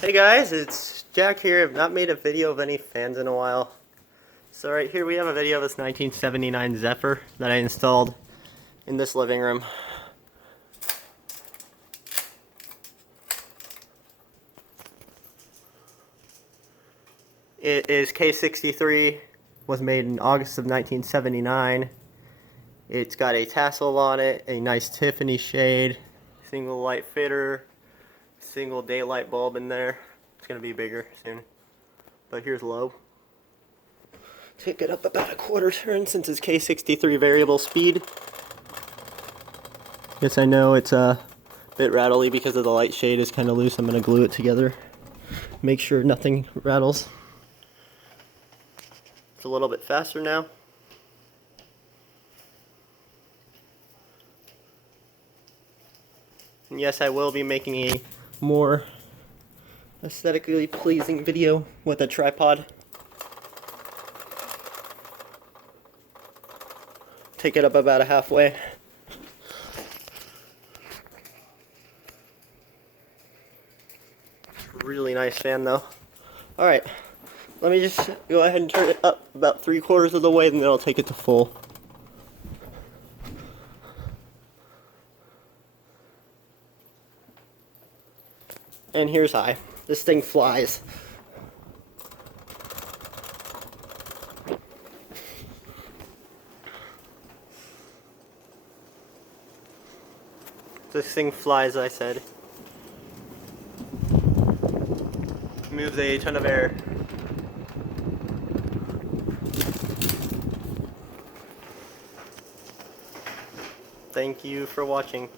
Hey guys, it's Jack here. I've not made a video of any fans in a while. So right here we have a video of this 1979 Zephyr that I installed in this living room. It is K63, was made in August of 1979. It's got a tassel on it, a nice Tiffany shade, single light fitter, single daylight bulb in there. It's going to be bigger soon. But here's low. Take it up about a quarter turn since it's K63 variable speed. Yes, I know it's a bit rattly because of the light shade is kind of loose. I'm going to glue it together. Make sure nothing rattles. It's a little bit faster now. And yes, I will be making a more aesthetically pleasing video with a tripod. Take it up about a halfway. Really nice fan though. Alright, let me just go ahead and turn it up about 3/4 of the way, and then I'll take it to full. And here's high. This thing flies. This thing flies, I said. Moves a ton of air. Thank you for watching.